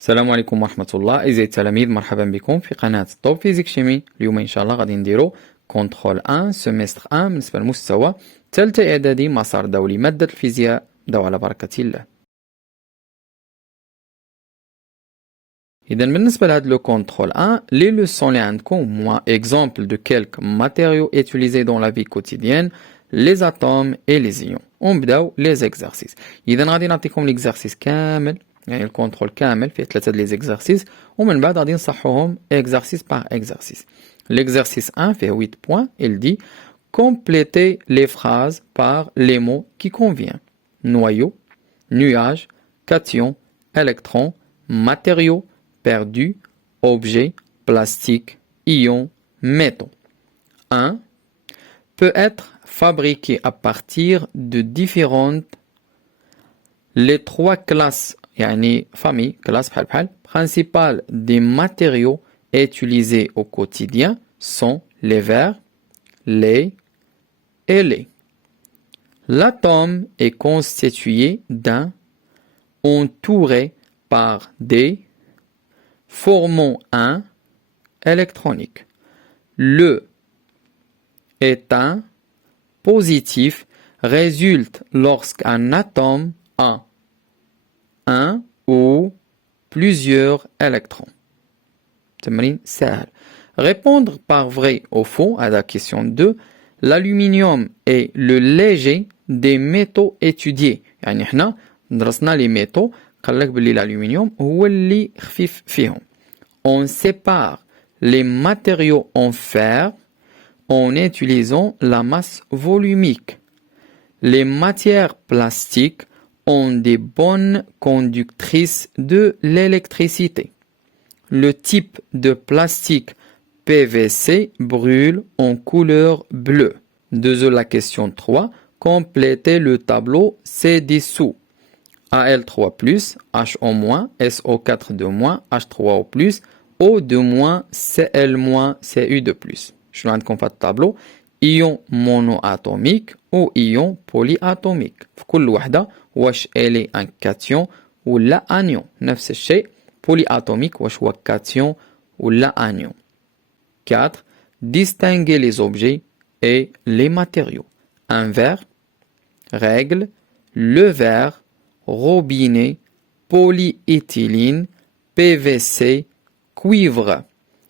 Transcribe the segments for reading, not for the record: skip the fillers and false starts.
السلام عليكم ورحمة الله. أعزائي التلاميذ، مرحبا بكم في قناة توب فيزيك شيمي. اليوم إن شاء الله غادي نديرو كونترول 1 سيمستر 1 بالنسبة للمستوى ثالثة إعدادي مسار دولي مادة الفيزياء. دعوا على بركة الله. إذا بالنسبة لهاد لو كونترول 1 لي لوسون اللي عندكم هما exemple de quelques matériaux utilisés dans la vie quotidienne, les atomes et les ions. ونبداو les exercices. إذا غادي نعطيكم l'exercice كامل، يعني الكونترول كامل فيه 3 لي زيكزارسيس، ومن بعد غادي نصحوهم exercice par exercice. L'exercice 1 fait 8 points. Il dit complétez les phrases par les mots qui conviennent. Noyau, nuage, cation, électron, matériaux, perdu, objet, plastique, ion, métaux. 1. Peut être fabriqué à partir de différentes les 3 classes يعني famille classe principales des matériaux utilisés au quotidien sont les verres, les et les. L'atome est constitué d'un entouré par des formant un électronique. Le état positif résulte lorsqu'un atome a un ou plusieurs électrons. تمرين سهل. Répondre par vrai ou faux à la question 2. L'aluminium est le léger des métaux étudiés. يعني احنا درسنا les métaux، قال لك بلي l'aluminium هو اللي خفيف فيهم. On sépare les matériaux en fer en utilisant la masse volumique. Les matières plastiques ont des bonnes conductrices de l'électricité. Le type de plastique PVC brûle en couleur bleue. Deuxième la question 3. Complétez le tableau ci-dessous. Al3+, HO-, SO4-, H3O+, O2-, Cl-, Cu2+. Je vais vous faire le tableau. Ion monoatomique ou ion polyatomique. في كل وحدة واش elle est un cation ou la anion. نفس الشيء polyatomique واش هو cation ou la anion. 4. Distinguer les objets et les matériaux. Un verre, règle, le verre, robinet, polyéthylène, PVC, cuivre.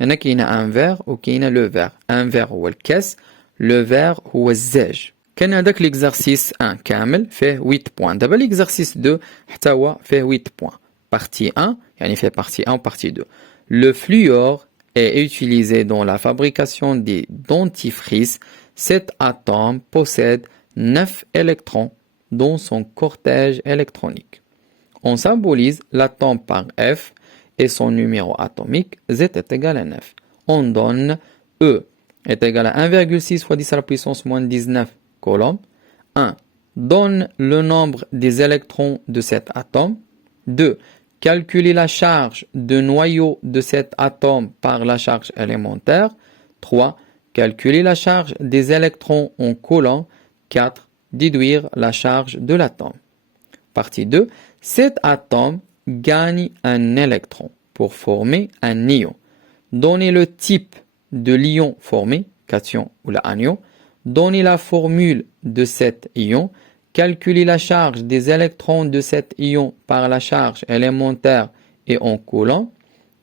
هنا كاينة un verre وكاينة le verre. Un verre هو الكاس، le verre هو الزاج. كان هذاك l'exercice 1 كامل فيه 8 points. دابا l'exercice 2 حتى هو فيه 8 points. Partie 1 يعني فيه partie 1 و partie 2. Le fluor est utilisé dans la fabrication des dentifrices. Cet atome possède 9 électrons dans son cortège électronique. On symbolise l'atome par F et son numéro atomique Z est égal à 9. On donne E est égal à 1,6 fois 10 à la puissance moins 19 coulombs. 1. Donne le nombre des électrons de cet atome. 2. Calculer la charge de noyau de cet atome par la charge élémentaire. 3. Calculer la charge des électrons en coulombs. 4. Déduire la charge de l'atome. Partie 2. Cet atome gagne un électron pour former un ion. Donnez le type de l'ion formé, cation ou la anion. Donnez la formule de cet ion. Calculez la charge des électrons de cet ion par la charge élémentaire et en coulomb.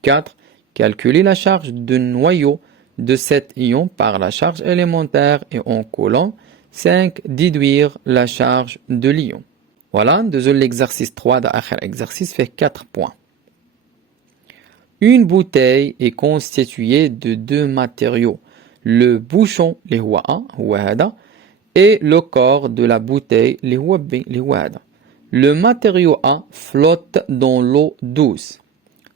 4. Calculez la charge de noyau de cet ion par la charge élémentaire et en coulomb. 5. Déduire la charge de l'ion. Voilà, deuxième l'exercice 3 d'Akhir exercice fait 4 points. Une bouteille est constituée de 2 matériaux. Le bouchon, les huwa A, huwa hada, et le corps de la bouteille, les huwa B, les huwa hada. Le matériau A flotte dans l'eau douce.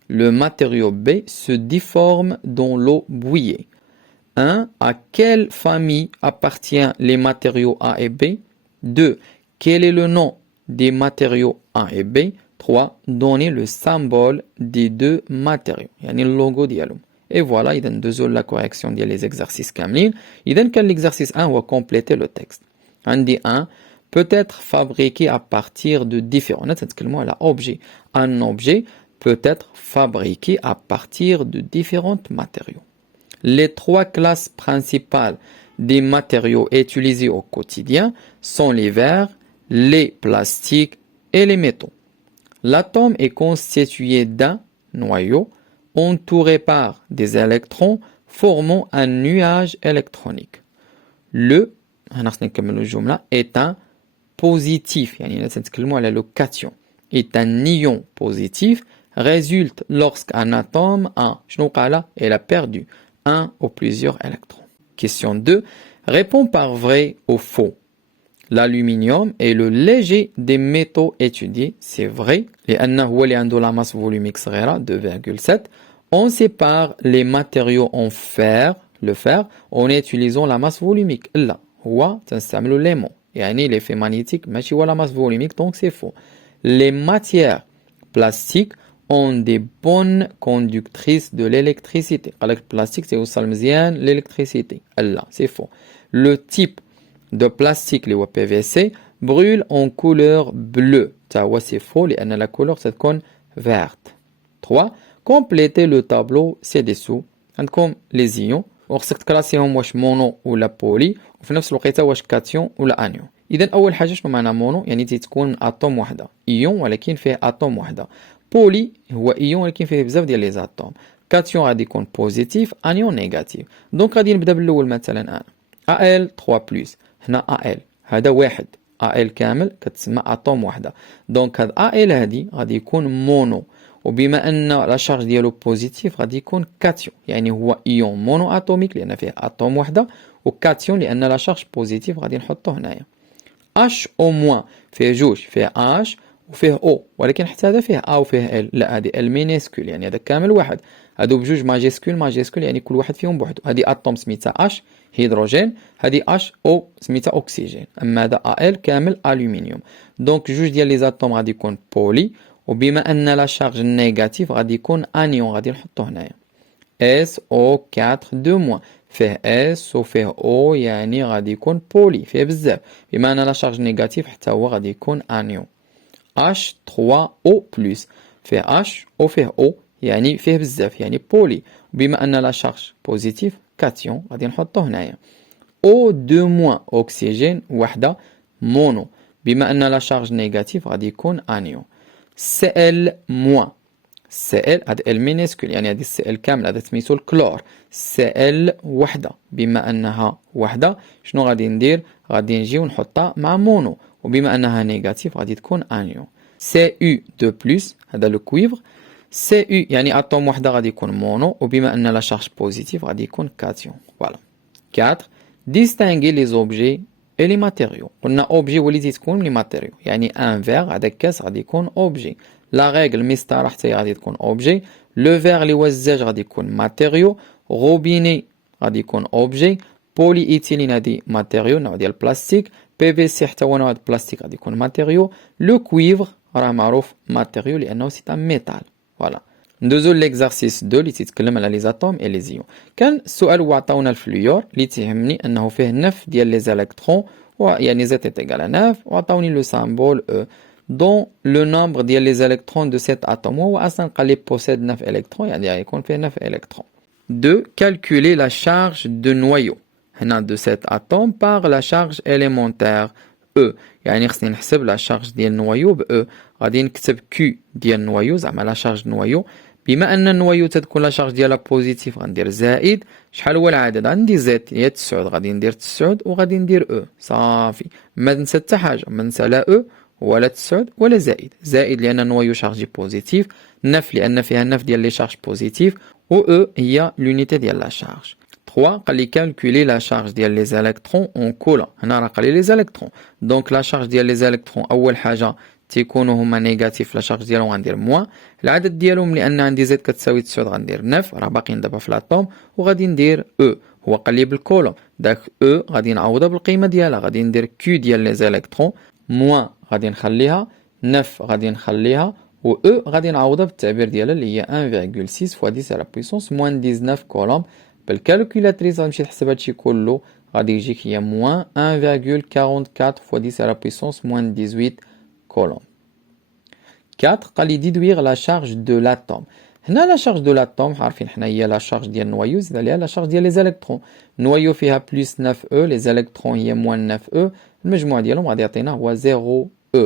Le matériau B se déforme dans l'eau bouillie. 1. À quelle famille appartiennent les matériaux A et B? 2. Quel est le nom des matériaux A et B? 3. Donner le symbole des 2 matériaux. يعني le logo ديالهم. Et voilà, إذا ندوزو la correction ديال les exercices كاملين. إذا كان l'exercice 1 هو compléter le texte. عندي 1. Peut être fabriqué à partir de différents. نتكلموا على objet. Un objet peut être fabriqué à partir de différents matériaux. Les trois classes principales des matériaux utilisés au quotidien sont les verres, les plastiques et les métaux. L'atome est constitué d'un noyau entouré par des électrons formant un nuage électronique. Le est un positif, le cation, est un ion positif, résulte lorsqu'un atome il a perdu un ou plusieurs électrons. Question 2. Réponds par vrai ou faux. L'aluminium est le léger des métaux étudiés, c'est vrai. لأنه اللي عنده la masse volumique صغيرة 2,7. On sépare les matériaux en fer, le fer, en utilisant la masse volumique. لا هو تنستعملوا l'aimant. يعني l'effet magnétique ماشي هو la masse volumique, donc c'est faux. Les matières plastiques ont des bonnes conductrices de l'électricité. Le plastique c'est aussi l'électricité. لا c'est faux. Le type de plastique le PVC brûle en couleur bleue. C'est faux, parce que la couleur c'est verte. 3. Complétez le tableau ci-dessous. عندكم les ions. وخصك تكلاسيهم واش مونو ولا بولي وفي نفس الوقت واش كاتيون ولا انيون. اذا اول حاجه شنو معنى مونو؟ يعني تكون اتوم واحده، ايون ولكن فيه اتوم واحده. بولي هو ايون ولكن فيه بزاف ديال لي زاتوم. كاتيون غادي يكون بوزيتيف، انيون نيجاتيف. دونك غادي نبدا بالاول مثلا انا AL 3+. هنا AL هذا واحد، AL كامل كتسمى اتوم واحده. دونك هاد AL هادي غادي يكون مونو، وبما ان لا شارج ديالو بوزيتيف غادي يكون كاتيون، يعني هو ايون مونو اتوميك لان فيه اتوم واحده، وكاتيون لان لا شارج بوزيتيف غادي نحطو هنايا. H او موان فيه جوج، فيه H وفيه O، ولكن حتى هذا فيه A وفيه L. لا هذه L مينيسكول، يعني هذا كامل واحد. هادو بجوج ماجيسكول يعني كل واحد فيهم بوحدو. هذه اتوم سميتها H هيدروجين، هذه H O سميتها أكسجين. أما هذا AL كامل ألومنيوم. دونك جوج ديال لي زاتوم غادي يكون بولي، وبما أن لا شارج نيجاتيف غادي يكون أنيون، غادي نحطو هنايا SO4 2-. فيه S وفيه O يعني غادي يكون بولي، فيه بزاف. بما أن لا شارج نيجاتيف حتى هو غادي يكون أنيون. H3O+. فيه H وفيه O يعني فيه بزاف، يعني بولي. بما أن لا شارج بوزيتيف كاتيون غادي نحطو هنايا. O2- أكسجين وحدة مونو، بما أن لا شارج نيجاتيف غادي يكون أنيون. Cl-. Cl هاد ال مينيسكول، يعني هادي Cl كامل، هذا سميتو الكلور. Cl وحدة، بما أنها وحدة شنو غادي ندير؟ غادي نجي ونحطها مع مونو، وبما أنها نيجاتيف غادي تكون أنيون. Cu2+. هذا لو كويفر. Cu يعني أتوم وحدة غادي يكون مونو، وبما أن لا شارج بوزيتيف غادي يكون كاتيون. فوالا. 4. Distinguer les objets et les matériaux. قلنا اوبجي هو اللي تكون لي ماتيريو، يعني ان فيغ هذا كاس غادي يكون اوبجي. لا ريغل مسطره حتى غادي تكون اوبجي. لو فيغ اللي هو الزاج غادي يكون ماتيريو. روبيني غادي يكون اوبجي. بولي ايثيلين هادي ماتيريو نوع ديال البلاستيك. بي في سي حتى هو نوع ديال البلاستيك غادي يكون ماتيريو. لو كويفر راه معروف ماتيريو لانه سي ان ميتال. فوالا. ندوزو ليكزارسيس 2 اللي تيتكلم على لي زاتوم اي لي زيون. كان السؤال هو عطاونا الفلويور اللي تيهمني انه فيه 9 ديال لي زالكترون، يعني زيت ايغال 9، وعطاوني لو سامبول او دون لو نومبر ديال لي زالكترون دو سيت اتوم، هو اصلا قال لي بوسيد 9 الكترون، يعني يكون فيه 9 الكترون. 2. calculer la charge de noyau هنا دو سيت اتوم باغ لا شارج اليمونتير او، يعني خصني نحسب لا شارج ديال النوايو ب او. غادي نكتب كيو ديال النوايو زعما لا شارج نوايو. بما ان النوايو تتكون لا شارج ديالها بوزيتيف غندير زائد شحال هو العدد؟ عندي زد هي 9، غادي ندير 9 وغادي ندير او صافي. ما ننسى حتى حاجه، ما ننسى لا او ولا 9 ولا زائد لان النوايو شارجي بوزيتيف، 9 لان فيها 9 ديال لي شارج بوزيتيف، و او هي لونيتي ديال لا شارج. 3. قال لي كالكولي لا شارج ديال لي زالكترون اون كولون. هنا راه قال لي لي زالكترون، دونك لا شارج ديال لي زالكترون اول حاجه تيكونوا هما نيجاتيف، لا شارج ديالهم غندير موان. العدد ديالهم لان عندي زد كتساوي 9 غندير 9، راه باقيين دابا في لاطوم، وغادي ندير او. هو قال لي بالكولوم، داك او غادي نعوضها بالقيمه ديالها، غادي ندير كيو ديال لي زالكترون موان غادي نخليها 9 غادي نخليها، و او غادي نعوضها بالتعبير ديالها اللي هي 1,6 fois 10 à la puissance moins 19 كولوم. بالكالكولاتريس غنمشي نحسب هادشي كله، غادي يجيك هي موان 1,44 fois 10 à la puissance moins 18 كولوم. 4 قال لي déduire la charge de l'atome. هنا la charge de l'atome عارفين حنا هي la charge ديال النويو زيد عليها la charge ديال les électrons. النويو فيها plus 9 E, les électrons هي moins 9 E. المجموع ديالهم غادي يعطينا هو 0 E.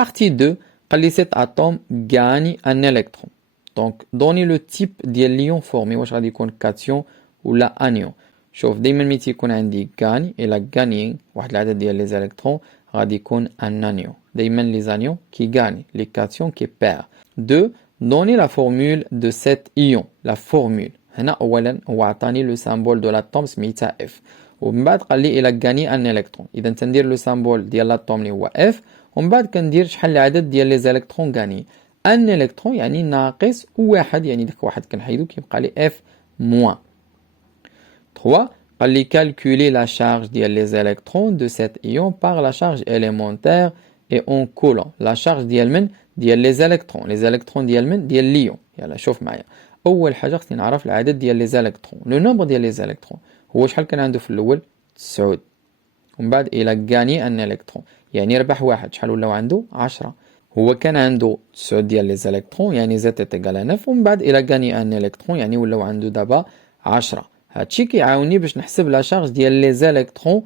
Partie 2 قال لي cet atome gagne un électron. Donc donnez le type ديال l'ion formé واش غادي يكون cation ولا anion. شوف دايما ملي تيكون عندي gagne إلا gagné واحد العدد ديال les électrons غادي يكون un anion. دايما les anions qui gagnent, les cations qui perdent. 2 donnez la formule de cet ion. La formule هنا أولا هو عطاني le symbole de l'atome سميتها F. ومن بعد قال لي إلا gagné un électron. إذا تندير le symbole ديال l'atome اللي هو F. ومن بعد كندير شحال العدد ديال les électrons gagné. ان الكترون يعني ناقص واحد يعني داك واحد كنحيدو كيبقى لي اف موان. 3 قال لي calculer la charge ديال les électrons de cet ion par la charge élémentaire et en coulomb. la charge ديال من ديال les électrons. les électrons ديال من ديال ليون. يلا شوف معايا اول حاجه خصني نعرف العدد ديال les électrons. لو نومبر ديال les électrons هو شحال كان عنده في الاول 9 ومن بعد الى غاني ان الكترون يعني ربح واحد شحال ولاو عنده 10. هو كان عنده 9 ديال لي زالكترون يعني زد تيغال 9 ومن بعد الى غاني ان الكترون يعني ولاو عنده دابا 10. هادشي كيعاوني باش نحسب لا شارج ديال لي زالكترون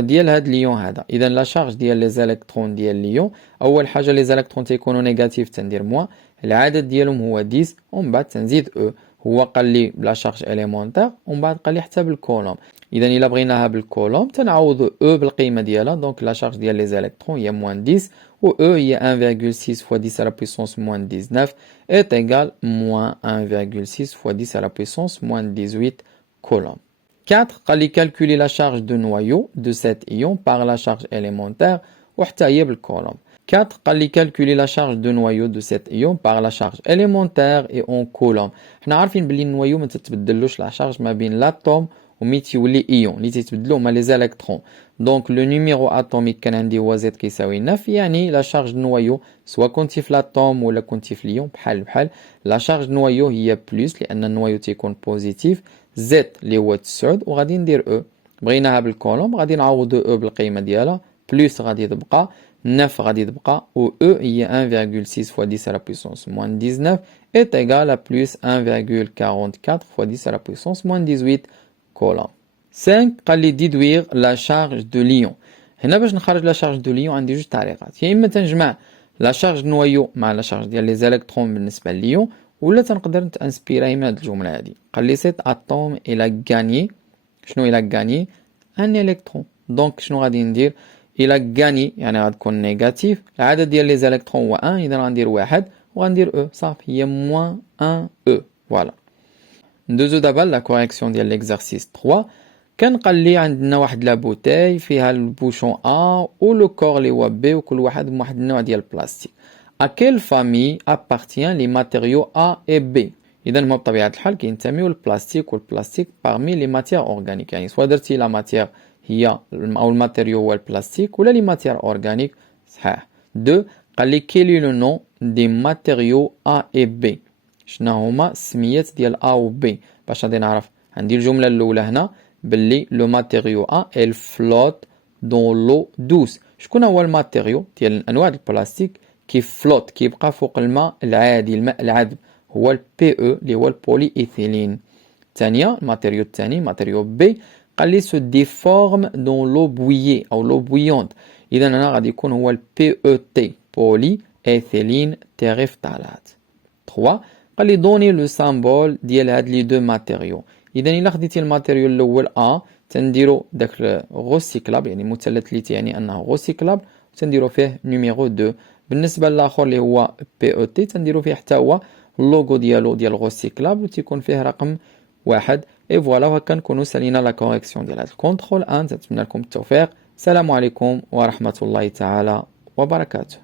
ديال هاد ليون هذا. اذا لا شارج ديال لي زالكترون ديال ليون اول حاجه لي زالكترون تيكونوا نيجاتيف تندير موان العدد ديالهم هو 10 ومن بعد تنزيد او. هو قال لي بلا شارج اليمونتير ومن بعد قال لي حتى بالكولوم. اذا الا بغيناها بالكولوم تنعوض او بالقيمه ديالها. دونك لا شارج ديال لي زالكترون هي موان 10 و او هي 1,6 fois 10 à la puissance moins 19 est égal moins 1,6 fois 10 à la puissance moins 18 coulombs. 4 قال لي calculer la charge de noyau de cet ion par la charge élémentaire وحتى هي بالكولوم. 4 قال لي calculer la charge de noyau de cet ion par la charge élémentaire et en coulomb. حنا عارفين بلي النويو ما تتبدلوش لا شارج ما بين لاتوم ومي تيولي ايون اللي تيتبدلو هما لي زالكترون. دونك لو نيميرو اتوميك كان عندي هو زد كيساوي 9 يعني لا شارج نويو سوا كنتي في لاتوم ولا كنتي في ليون بحال لا شارج نويو هي بلس لان النويو تيكون بوزيتيف زد اللي هو 9 وغادي ندير او. بغيناها بالكولوم غادي نعوض او بالقيمه ديالها بلس غادي تبقى 9 غادي تبقى و او هي 1,6 fois 10 à la puissance moins 19 est égal à plus 1,44 fois 10 à la puissance moins 18 كولوم. 5 قال لي déduire la charge de l'ion. هنا باش نخرج لا شارج دو ليون عندي جوج طريقات. يا اما تنجمع لا شارج نويو مع لا شارج ديال لي زالكترون بالنسبه لليون ولا تنقدر نتانسبيراي من هاد الجمله هادي. قال لي سيت اتوم الى غاني شنو الى غاني ان الكترون. دونك شنو غادي ندير الى غاني يعني غتكون نيجاتيف العدد ديال لي زالكترون هو 1 اذا غندير واحد وغندير او صافي هي موان 1 او. فوالا ندوزو دابا لا كوريكسيون ديال ليكزارسيس 3. كان قال لي عندنا واحد لا بوتاي فيها البوشون ا و لو كور اللي هو بي وكل واحد بواحد النوع ديال البلاستيك. ا كيل فامي ابارتيان لي ماتيريو ا اي بي. اذا هما بطبيعه الحال كينتميو للبلاستيك والبلاستيك بارمي لي ماتيير اورغانيك يعني سوا درتي لا ماتيير هي او الماتيريو هو البلاستيك ولا لي ماتيير اورغانيك صحيح. 2 قال لي كيلي لو نون دي ماتيريو ا اي بي. شنو هما السميات ديال ا و بي باش غادي نعرف. عندي الجمله الاولى هنا باللي لو ماتيريو ا ال فلوت دون لو دوس. شكون هو الماتيريو ديال الانواع البلاستيك كيفلوت كيبقى فوق الماء العادي الماء العذب هو البي او اللي هو البولي ايثيلين. الثانيه الماتيريو الثاني ماتيريو بي قال لي سو ديفورم دون لو بويي او لو بويونت. اذا هنا غادي يكون هو البي او تي بولي ايثيلين تيريفتالات. 3 قال لي دوني لو سامبول ديال هاد لي دو ماتيريو. اذا الا خديتي الماتيريو الاول ا تنديرو داك غوسيكلاب يعني مثلث اللي تيعني انه غوسيكلاب تنديرو فيه نيميرو 2. بالنسبه للاخر اللي هو بي او تي تنديرو فيه حتى هو اللوغو ديالو ديال غوسيكلاب وتيكون فيه رقم 1. اي فوالا وهكا نكونوا سالينا لا كوريكسيون ديال هاد الكونترول 1. نتمنى لكم التوفيق. السلام عليكم ورحمه الله تعالى وبركاته.